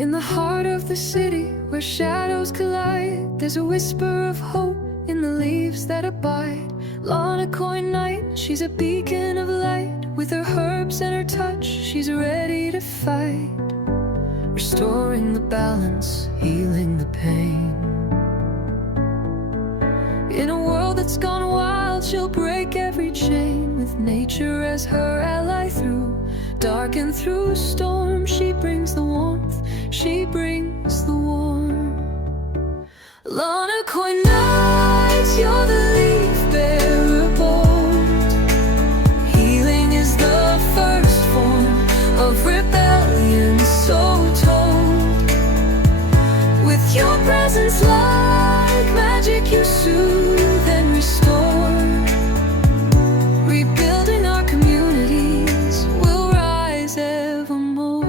In the heart of the city where shadows collide, there's a whisper of hope in the leaves that abide. LanaCoin night, she's a beacon of light. With her herbs and her touch, she's ready to fight. Restoring the balance, healing the pain. In a world that's gone wild, she'll break every chain. With nature as her ally through dark and through storm, she brings the warmth, she brings the warmth. LanaCoin nights, you're the Leafbearer bold. Healing is the first form of rebellion, so told. With your presence like magic, you soothe and restore. Rebuilding our communities, we'll rise evermore.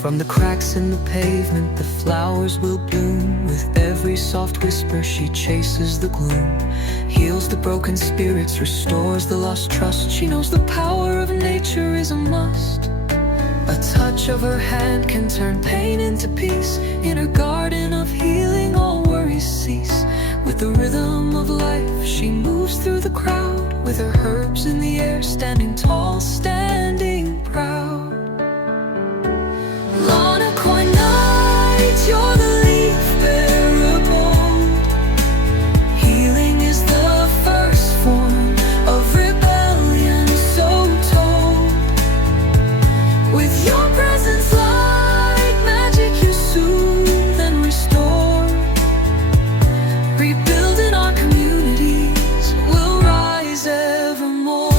From the cracks in the pavement, the flowers will bloom. With every soft whisper, she chases the gloom. Heals the broken spirits, restores the lost trust. She knows the power of nature is a must. A touch of her hand can turn pain into peace. In her garden of healing, all worries cease. With the rhythm of life, she moves through the crowd. With her herbs in the air, standing tall, standing proud. LanaCoin night, you're the Leafbearer bold. Healing is the first form of rebellion, so told. With your presence like magic, you soothe and restore. Rebuilding our communities, we'll rise evermore.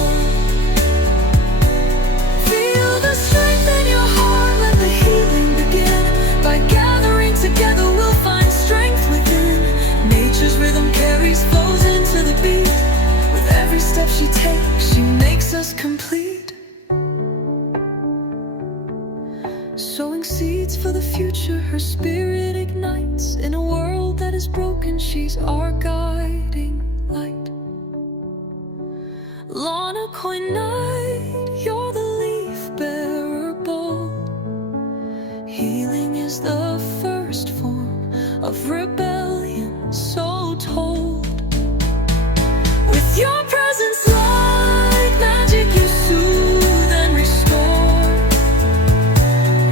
Feel the strength in your heart, let the healing begin. By gathering together, we'll find strength within. Nature's rhythm carries, flows into the beat. With every step she takes, she makes us complete. Sowing seeds for the future, her spirit ignites. In a world that is broken, she's our guiding light. LanaCoin night, you're the Leafbearer bold. Healing is the first form of rebellion, so told. With your presence like magic, you soothe and restore.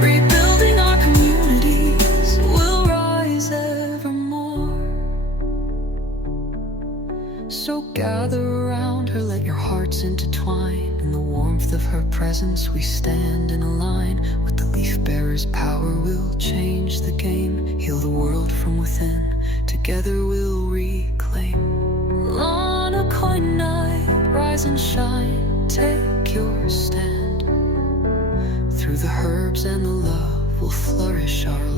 Rebuilding our communities, we'll rise evermore. So gather around her, let your hearts intertwine. In the warmth of her presence, we stand in a line. With the Leafbearer's power, we'll change the game. Heal the world from within, together we'll reclaim. LanaCoin night, rise and shine, take your stand. Through the herbs and the love, we'll flourish our life.